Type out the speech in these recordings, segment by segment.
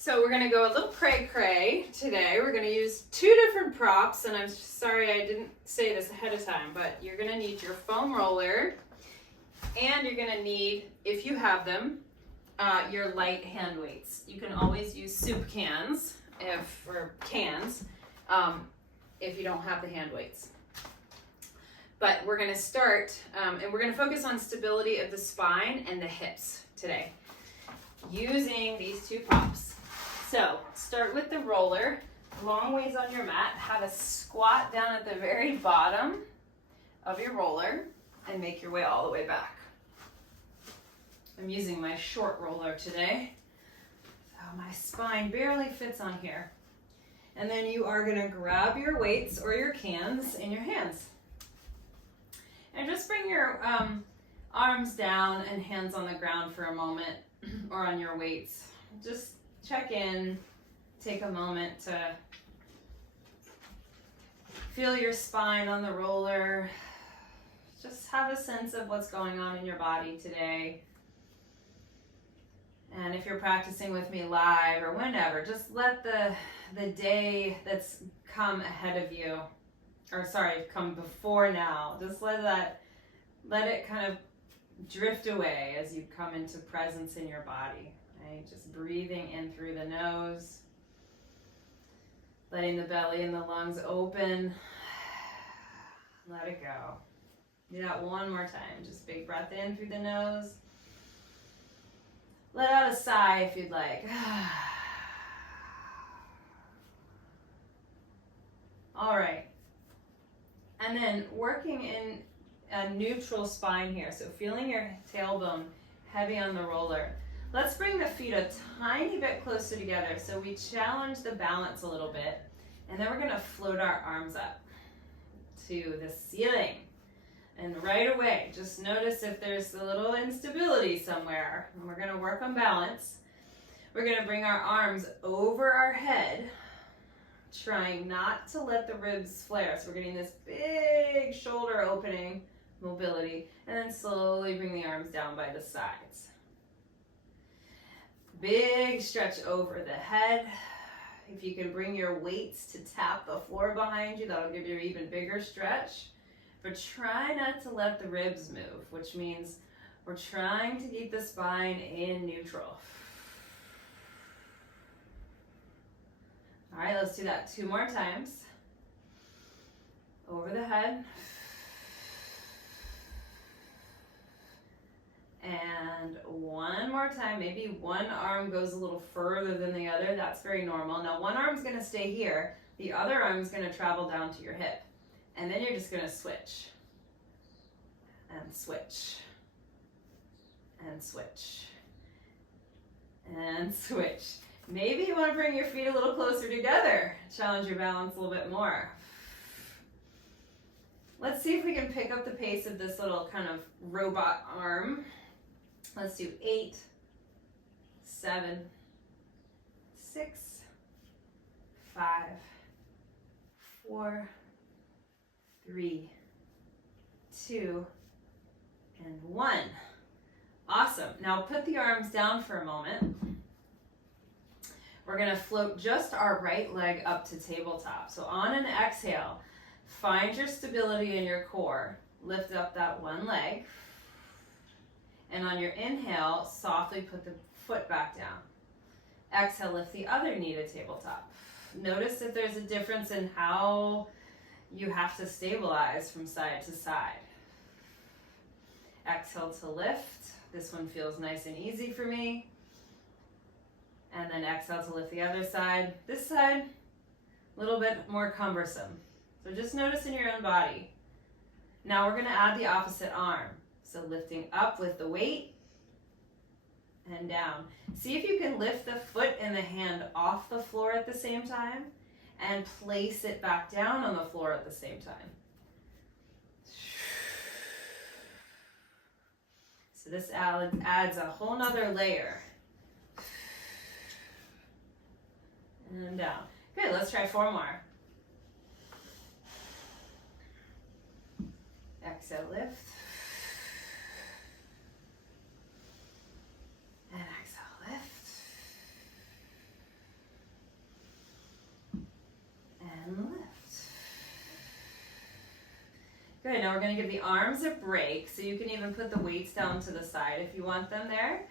So we're going to go a little cray-cray today. We're going to use two different props, and I'm sorry I didn't say this ahead of time, but you're going to need your foam roller, and you're going to need, if you have them, your light hand weights. You can always use soup cans or cans if you don't have the hand weights. But we're going to start, and we're going to focus on stability of the spine and the hips today using these two props. So start with the roller, long ways on your mat. Have a squat down at the very bottom of your roller and make your way all the way back. I'm using my short roller today, so my spine barely fits on here. And then you are going to grab your weights or your cans in your hands. And just bring your arms down and hands on the ground for a moment, or on your weights. Just check in, take a moment to feel your spine on the roller. Just have a sense of what's going on in your body today. And if you're practicing with me live or whenever, just let the day that's come ahead of you, or sorry, come before now, just let it kind of drift away as you come into presence in your body. Right? Just breathing in through the nose, letting the belly and the lungs open. Let it go. Do that one more time. Just big breath in through the nose. Let out a sigh if you'd like. All right. And then working in a neutral spine here. So feeling your tailbone heavy on the roller. Let's bring the feet a tiny bit closer together so we challenge the balance a little bit. And then we're going to float our arms up to the ceiling. And right away, just notice if there's a little instability somewhere. And we're going to work on balance. We're going to bring our arms over our head, trying not to let the ribs flare. So we're getting this big shoulder opening mobility. And then slowly bring the arms down by the sides. Big stretch over the head. If you can bring your weights to tap the floor behind you, that'll give you an even bigger stretch. But try not to let the ribs move, which means we're trying to keep the spine in neutral. All right, let's do that 2 more times. Over the head. And 1 more time. Maybe one arm goes a little further than the other. That's very normal. Now one arm's going to stay here. The other arm's going to travel down to your hip. And then you're just going to switch. And switch. And switch. And switch. Maybe you want to bring your feet a little closer together. Challenge your balance a little bit more. Let's see if we can pick up the pace of this little kind of robot arm. Let's do 8, 7, 6, 5, 4, 3, 2, and 1. Awesome. Now put the arms down for a moment. We're going to float just our right leg up to tabletop. So on an exhale, find your stability in your core. Lift up that one leg. And on your inhale, softly put the foot back down. Exhale, lift the other knee to tabletop. Notice if there's a difference in how you have to stabilize from side to side. Exhale to lift. This one feels nice and easy for me. And then exhale to lift the other side. This side, a little bit more cumbersome. So just notice in your own body. Now we're going to add the opposite arm. So lifting up with the weight and down. See if you can lift the foot and the hand off the floor at the same time and place it back down on the floor at the same time. So this adds a whole nother layer. And down. Good, let's try 4 more. Exhale, lift. And exhale, lift. Good, now we're gonna give the arms a break, so you can even put the weights down to the side if you want them there.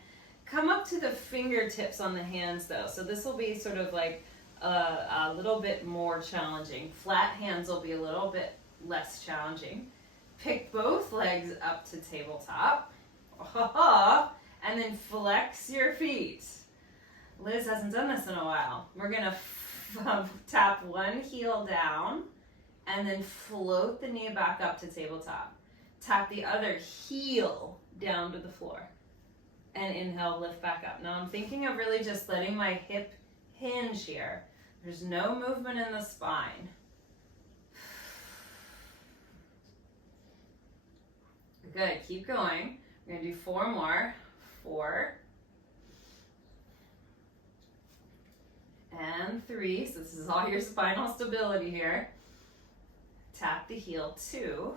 Come up to the fingertips on the hands though, so this will be sort of like a little bit more challenging. Flat hands will be a little bit less challenging. Pick both legs up to tabletop, and then flex your feet. Liz hasn't done this in a while. We're gonna tap one heel down and then float the knee back up to tabletop. Tap the other heel down to the floor and inhale, lift back up. Now I'm thinking of really just letting my hip hinge here. There's no movement in the spine. Good, keep going. We're gonna do 4 more. 4. And 3, so this is all your spinal stability here. Tap the heel 2.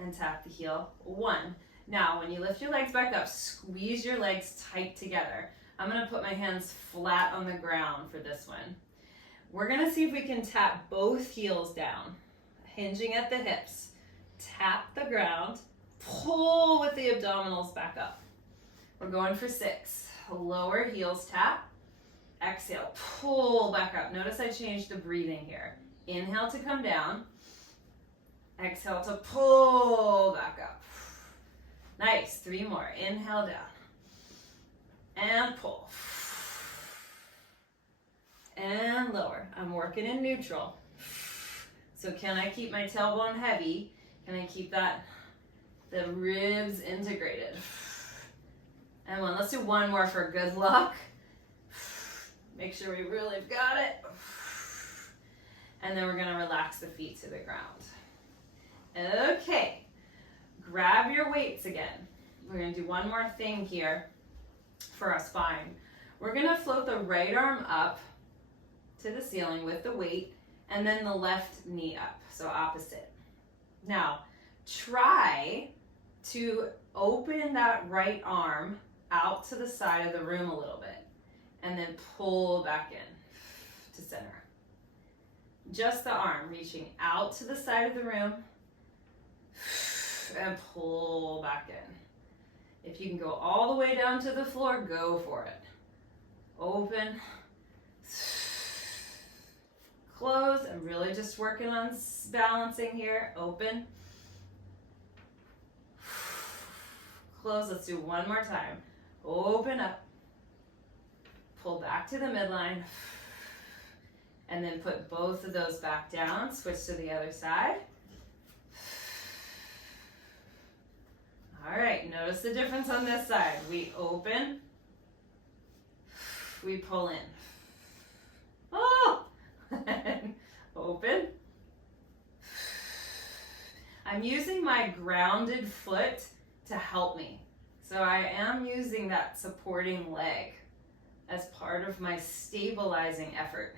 And tap the heel 1. Now, when you lift your legs back up, squeeze your legs tight together. I'm gonna put my hands flat on the ground for this one. We're gonna see if we can tap both heels down, hinging at the hips. Tap the ground, pull with the abdominals back up. We're going for 6. Lower heels tap. Exhale, pull back up. Notice I changed the breathing here. Inhale to come down. Exhale to pull back up. Nice, 3 more. Inhale down. And pull. And lower. I'm working in neutral. So can I keep my tailbone heavy? Can I keep the ribs integrated? And one, let's do one more for good luck. Make sure we really got it. And then we're gonna relax the feet to the ground. Okay, grab your weights again. We're gonna do one more thing here for our spine. We're gonna float the right arm up to the ceiling with the weight, and then the left knee up, so opposite. Now, try to open that right arm out to the side of the room a little bit, and then pull back in to center. Just the arm reaching out to the side of the room, and pull back in. If you can go all the way down to the floor, go for it. Open, close. I'm really just working on balancing here. Open, close. Let's do one more time. Open up, pull back to the midline, and then put both of those back down. Switch to the other side. All right, notice the difference on this side. We open, we pull in. Oh! Open. I'm using my grounded foot to help me. So I am using that supporting leg as part of my stabilizing effort.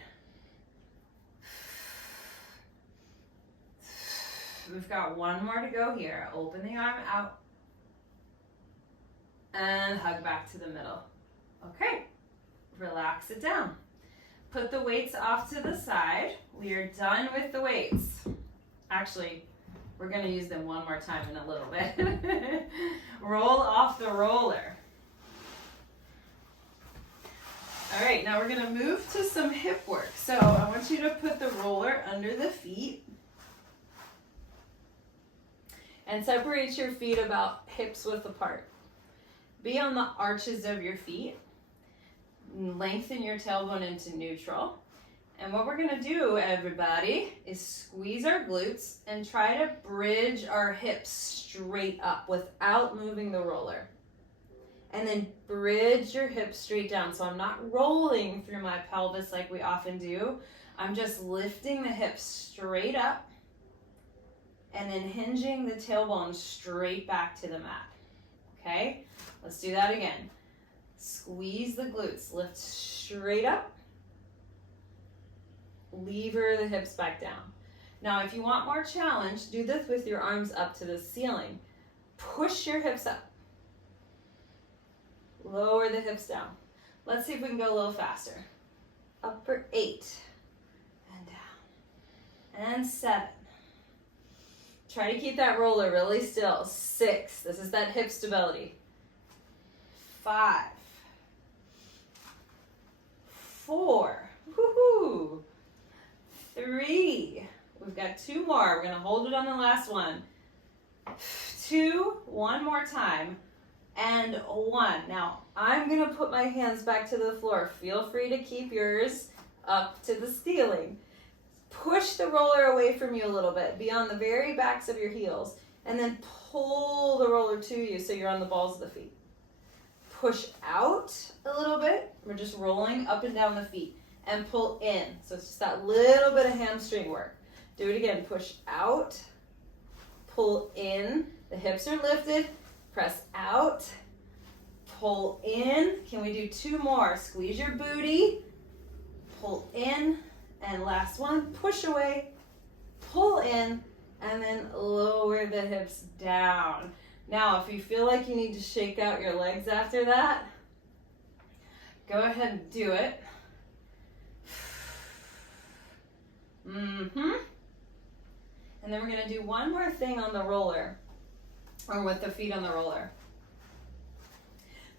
We've got one more to go here. Open the arm out and hug back to the middle. Okay, relax it down. Put the weights off to the side. We are done with the weights. Actually, we're gonna use them one more time in a little bit. Roll off the roller. All right, now we're gonna move to some hip work. So I want you to put the roller under the feet and separate your feet about hips width apart. Be on the arches of your feet. Lengthen your tailbone into neutral. And what we're gonna do, everybody, is squeeze our glutes and try to bridge our hips straight up without moving the roller. And then bridge your hips straight down. So I'm not rolling through my pelvis like we often do. I'm just lifting the hips straight up and then hinging the tailbone straight back to the mat. Okay, let's do that again. Squeeze the glutes, lift straight up, lever the hips back down. Now, if you want more challenge, do this with your arms up to the ceiling. Push your hips up. Lower the hips down. Let's see if we can go a little faster. Up for 8, and down, and 7, Try to keep that roller really still. 6. This is that hip stability. 5. 4. Woohoo! 3. We've got 2 more. We're going to hold it on the last one. 2. One more time. And 1. Now, I'm going to put my hands back to the floor. Feel free to keep yours up to the ceiling. Push the roller away from you a little bit. Be on the very backs of your heels. And then pull the roller to you so you're on the balls of the feet. Push out a little bit. We're just rolling up and down the feet. And pull in. So it's just that little bit of hamstring work. Do it again. Push out. Pull in. The hips are lifted. Press out. Pull in. Can we do 2 more? Squeeze your booty. Pull in. And last one. Push away. Pull in. And then lower the hips down. Now, if you feel like you need to shake out your legs after that, go ahead and do it. And then we're going to do one more thing on the roller, or with the feet on the roller.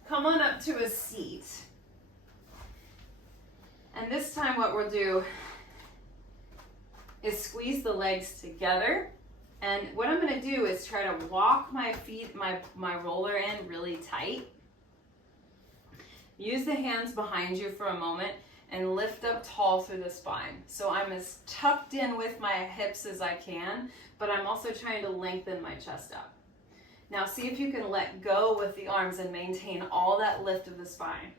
Come on up to a seat. And this time what we'll do is squeeze the legs together. And what I'm going to do is try to walk my feet, my roller in really tight. Use the hands behind you for a moment and lift up tall through the spine. So I'm as tucked in with my hips as I can, but I'm also trying to lengthen my chest up. Now see if you can let go with the arms and maintain all that lift of the spine.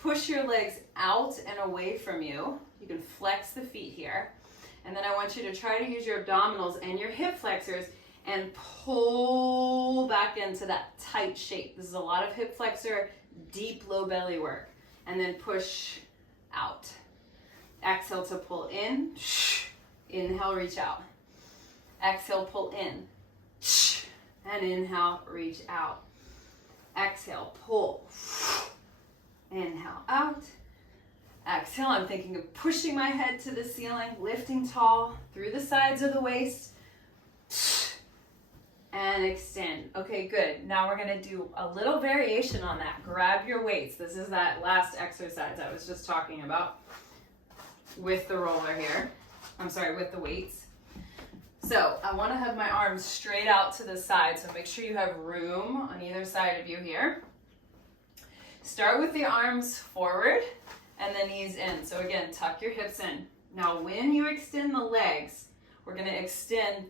Push your legs out and away from you. You can flex the feet here. And then I want you to try to use your abdominals and your hip flexors and pull back into that tight shape. This is a lot of hip flexor, deep low belly work. And then push out. Exhale to pull in. Inhale, reach out. Exhale, pull in. And inhale, reach out. Exhale, pull. Inhale, out. Exhale, I'm thinking of pushing my head to the ceiling, lifting tall through the sides of the waist. And extend. Okay, good. Now we're going to do a little variation on that. Grab your weights. This is that last exercise I was just talking about with the roller here. I'm sorry, with the weights. So I want to have my arms straight out to the side, so make sure you have room on either side of you here. Start with the arms forward and the knees in. So again, tuck your hips in. Now when you extend the legs, we're going to extend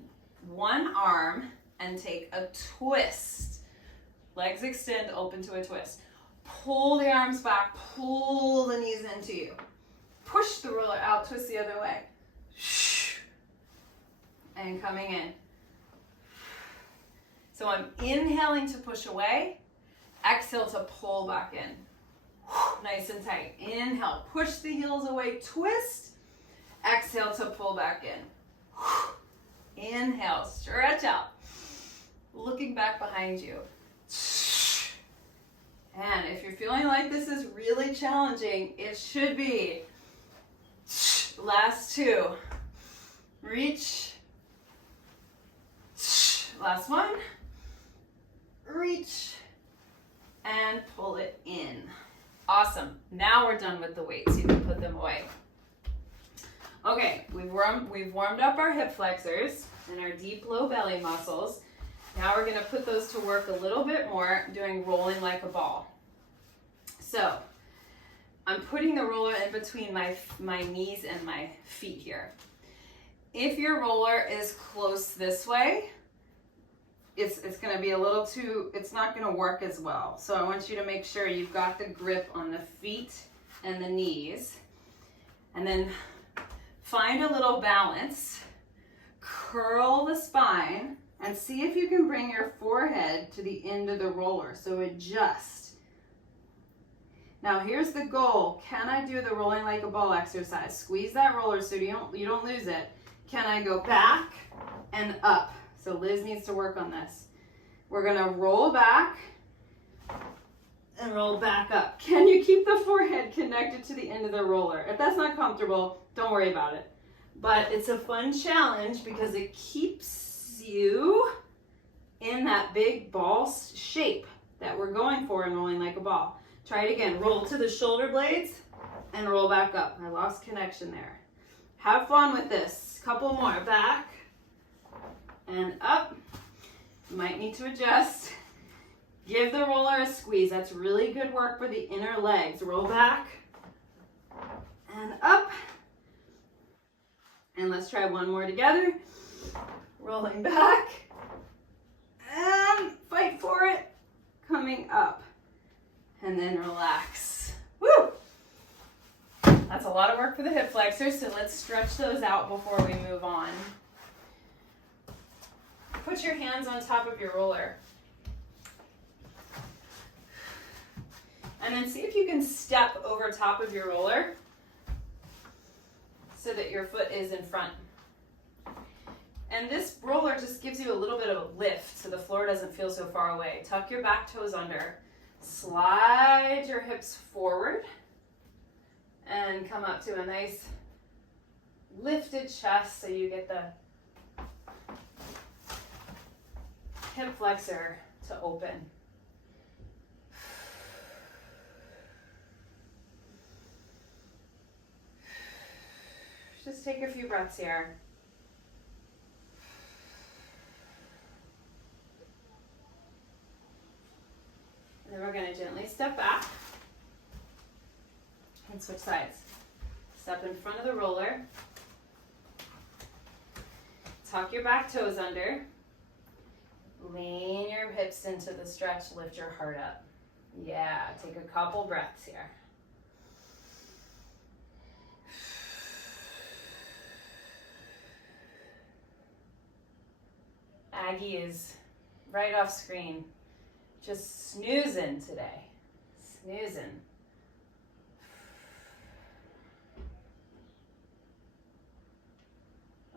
one arm and take a twist. Legs extend, open to a twist. Pull the arms back, pull the knees into you. Push the roller out, twist the other way. And coming in. So I'm inhaling to push away, exhale to pull back in. Nice and tight. Inhale, push the heels away, twist. Exhale to pull back in. Inhale, stretch out. Looking back behind you. And if you're feeling like this is really challenging, it should be. Last 2. Reach. Last one. Reach. And pull it in. Awesome. Now we're done with the weights. You can put them away. Okay, we've warmed up our hip flexors and our deep low belly muscles. Now we're going to put those to work a little bit more, doing rolling like a ball. So I'm putting the roller in between my knees and my feet here. If your roller is close this way, it's going to be a little too, it's not going to work as well. So I want you to make sure you've got the grip on the feet and the knees. And then find a little balance. Curl the spine and see if you can bring your forehead to the end of the roller. So adjust. Now here's the goal. Can I do the rolling like a ball exercise? Squeeze that roller so you don't lose it. Can I go back and up? So Liz needs to work on this. We're gonna roll back and roll back up. Can you keep the forehead connected to the end of the roller? If that's not comfortable, don't worry about it. but it's a fun challenge because it keeps you in that big ball shape that we're going for in rolling like a ball. Try it again. Roll to the shoulder blades and roll back up. I lost connection there. Have fun with this. Couple more. Back and up. You might need to adjust. Give the roller a squeeze. That's really good work for the inner legs. Roll back and up. And let's try one more together. Rolling back and fight for it. Coming up and then relax. Woo! That's a lot of work for the hip flexors, so let's stretch those out before we move on. Put your hands on top of your roller. And then see if you can step over top of your roller so that your foot is in front. And this roller just gives you a little bit of a lift so the floor doesn't feel so far away. Tuck your back toes under. Slide your hips forward and come up to a nice lifted chest so you get the hip flexor to open. Just take a few breaths here. And then we're going to gently step back and switch sides. Step in front of the roller. Tuck your back toes under. Lean your hips into the stretch. Lift your heart up. Yeah, take a couple breaths here. Aggie is right off screen. Just snoozing today. Snoozing.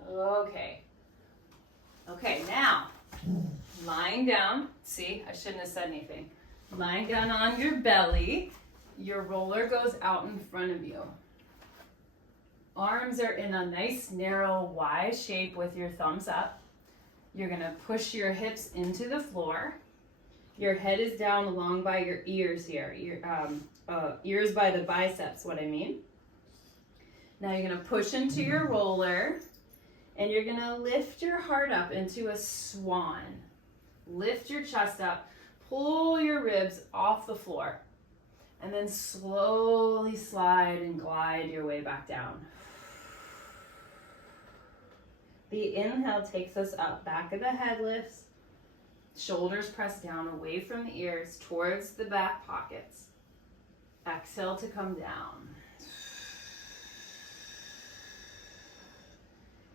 Okay. Okay, now, lying down. See, I shouldn't have said anything. Lying down on your belly. Your roller goes out in front of you. Arms are in a nice, narrow, Y shape with your thumbs up. You're going to push your hips into the floor. Your head is down along by your ears here. Ears by the biceps, what I mean. Now you're going to push into your roller, and you're going to lift your heart up into a swan. Lift your chest up. Pull your ribs off the floor. And then slowly slide and glide your way back down. The inhale takes us up. Back of the head lifts. Shoulders press down away from the ears towards the back pockets. Exhale to come down.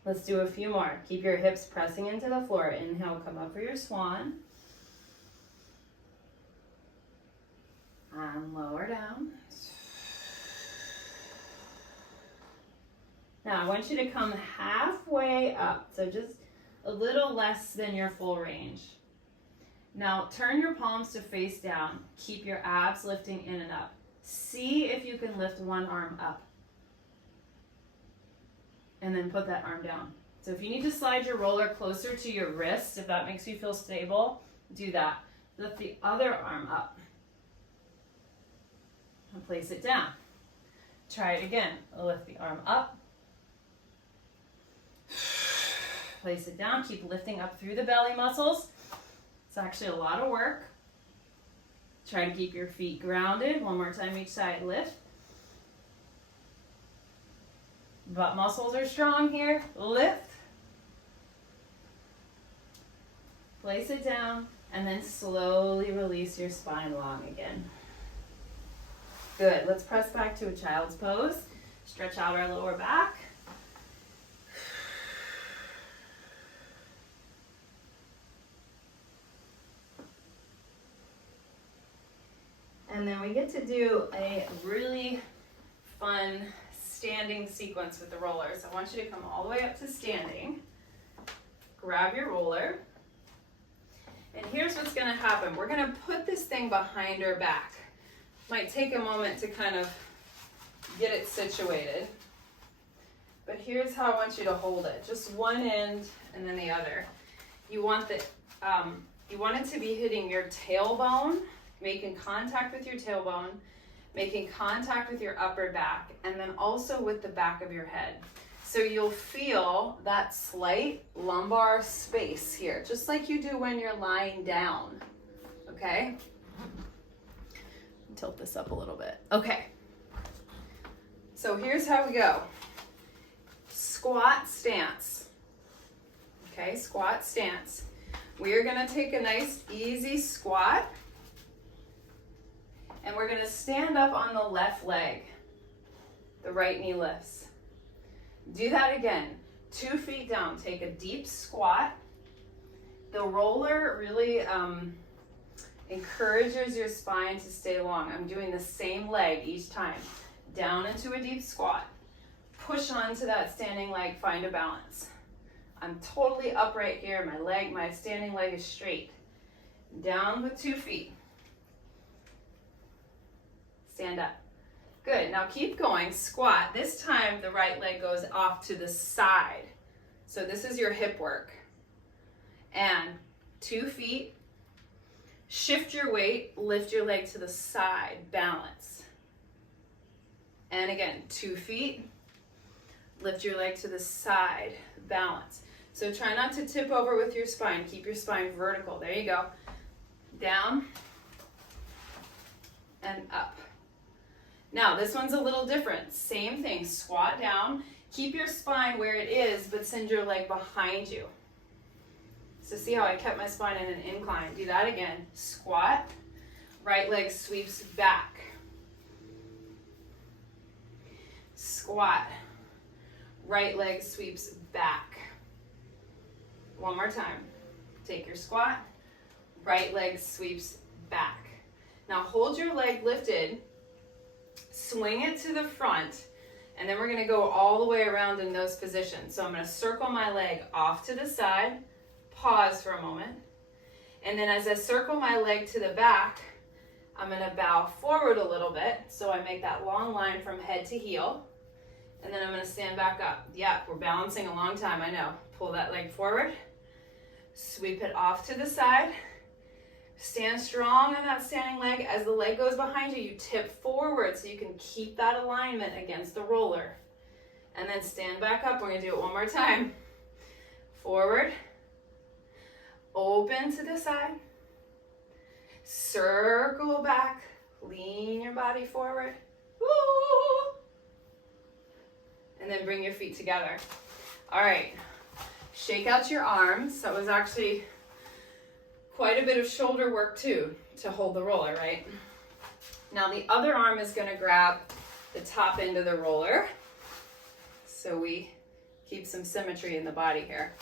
Let's do a few more. Keep your hips pressing into the floor. Inhale, come up for your swan. And lower down. Now I want you to come halfway up, so just a little less than your full range. Now turn your palms to face down. Keep your abs lifting in and up. See if you can lift one arm up. And then put that arm down. So if you need to slide your roller closer to your wrist, if that makes you feel stable, do that. Lift the other arm up. And place it down. Try it again. Lift the arm up. Place it down. Keep lifting up through the belly muscles. It's actually a lot of work. Try to keep your feet grounded. One more time each side. Lift. Butt muscles are strong here. Lift. Place it down. And then slowly release your spine long again. Good. Let's press back to a child's pose. Stretch out our lower back. And then we get to do a really fun standing sequence with the rollers. I want you to come all the way up to standing. Grab your roller. And here's what's going to happen. We're going to put this thing behind our back. Might take a moment to kind of get it situated. but here's how I want you to hold it. Just one end and then the other. You want it to be hitting your tailbone, making contact with your tailbone, making contact with your upper back, and then also with the back of your head. So you'll feel that slight lumbar space here, just like you do when you're lying down, okay? Tilt this up a little bit. Okay. So here's how we go. Squat stance. Okay, squat stance. We are gonna take a nice easy squat, and we're gonna stand up on the left leg. The right knee lifts. Do that again. 2 feet down, take a deep squat. The roller really encourages your spine to stay long. I'm doing the same leg each time. Down into a deep squat. Push onto that standing leg, find a balance. I'm totally upright here. My standing leg is straight. Down with 2 feet. Stand up. Good, now keep going, squat. This time the right leg goes off to the side. So this is your hip work. And 2 feet, shift your weight, lift your leg to the side, balance. And again, 2 feet, lift your leg to the side, balance. So try not to tip over with your spine, keep your spine vertical, there you go. Down and up. Now, this one's a little different. Same thing, squat down, keep your spine where it is, but send your leg behind you. So see how I kept my spine in an incline. Do that again. Squat, right leg sweeps back. Squat, right leg sweeps back. One more time. Take your squat, right leg sweeps back. Now hold your leg lifted. Swing it to the front, and then we're going to go all the way around in those positions. So I'm going to circle my leg off to the side, pause for a moment, and then as I circle my leg to the back, I'm going to bow forward a little bit, so I make that long line from head to heel, and then I'm going to stand back up. Yeah, we're balancing a long time, I know. Pull that leg forward, sweep it off to the side. Stand strong on that standing leg. As the leg goes behind you, you tip forward so you can keep that alignment against the roller. And then stand back up. We're going to do it one more time. Forward. Open to the side. Circle back. Lean your body forward. Woo! And then bring your feet together. All right. Shake out your arms. That was actually quite a bit of shoulder work too to hold the roller, right? Now the other arm is going to grab the top end of the roller, so we keep some symmetry in the body here.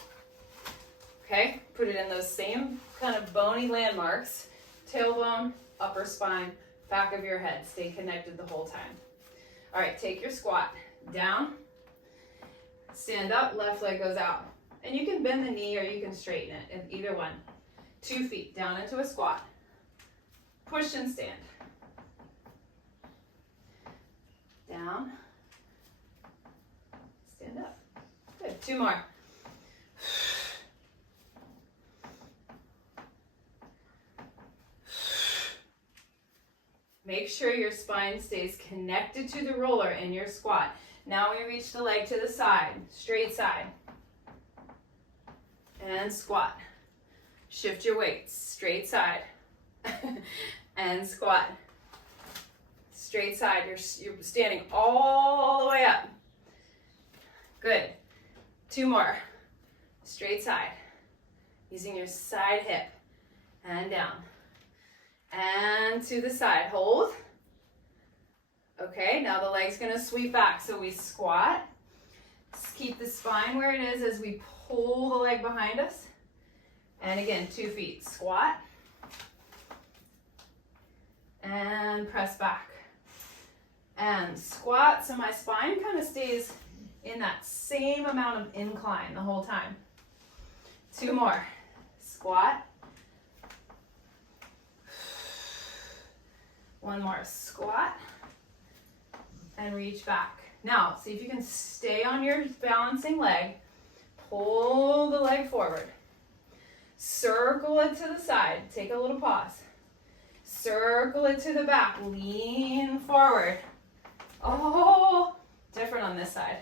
Okay, put it in those same kind of bony landmarks, tailbone, upper spine, back of your head. Stay connected the whole time. All right, take your squat down, stand up, left leg goes out. And you can bend the knee or you can straighten it, either one. 2 feet down into a squat. Push and stand. Down. Stand up. Good. 2 more. Make sure your spine stays connected to the roller in your squat. Now we reach the leg to the side, straight side. And squat. Shift your weight, straight side, and squat. Straight side, you're standing all the way up. Good. 2 more. Straight side, using your side hip, and down. And to the side, hold. Okay, now the leg's gonna sweep back, so we squat. Keep the spine where it is as we pull the leg behind us. And again, 2 feet, squat, and press back, and squat, so my spine kind of stays in that same amount of incline the whole time. 2 more, squat, 1 more, squat, and reach back. Now, see if you can stay on your balancing leg. Pull the leg forward. Circle it to the side. Take a little pause. Circle it to the back. Lean forward. Oh, different on this side.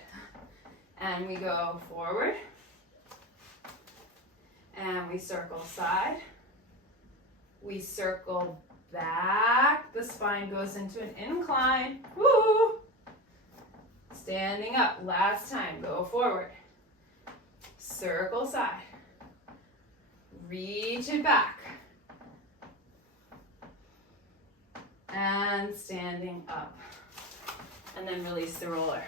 And we go forward. And we circle side. We circle back. The spine goes into an incline. Woo! Standing up. Last time. Go forward. Circle side. Reach it back. And standing up. And then release the roller.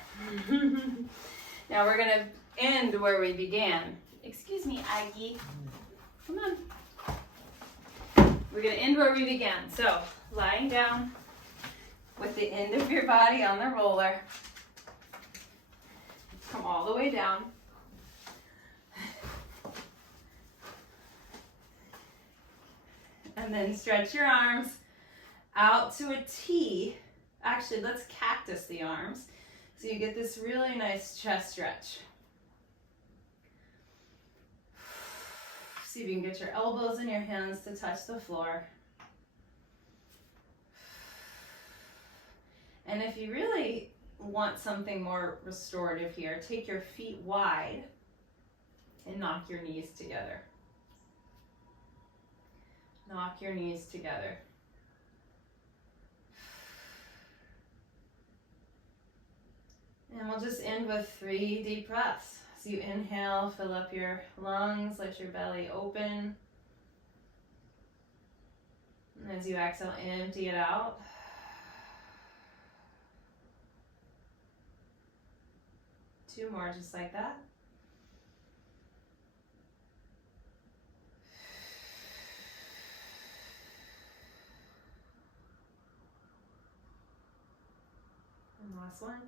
Now we're going to end where we began. Excuse me, Aggie. Come on. We're going to end where we began. So, lying down with the end of your body on the roller. Come all the way down. And then stretch your arms out to a T. Actually, let's cactus the arms so you get this really nice chest stretch. See if you can get your elbows and your hands to touch the floor. And if you really want something more restorative here, take your feet wide and knock your knees together. Knock your knees together. And we'll just end with 3 deep breaths. So you inhale, fill up your lungs, let your belly open. And as you exhale, empty it out. Two more just like that. And last one.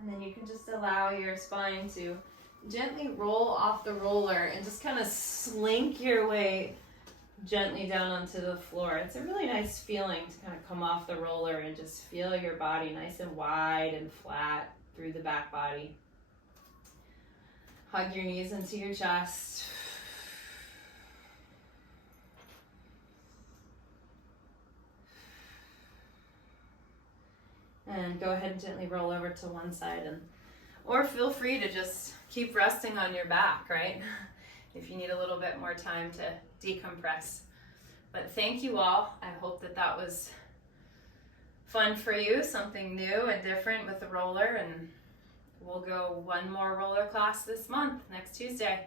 And then you can just allow your spine to gently roll off the roller and just kind of slink your way gently down onto the floor. It's a really nice feeling to kind of come off the roller and just feel your body nice and wide and flat through the back body. Hug your knees into your chest. And go ahead and gently roll over to one side, or feel free to just keep resting on your back, right? If you need a little bit more time to decompress. But thank you all. I hope that was fun for you, something new and different with the roller, and we'll go one more roller class this month, next Tuesday.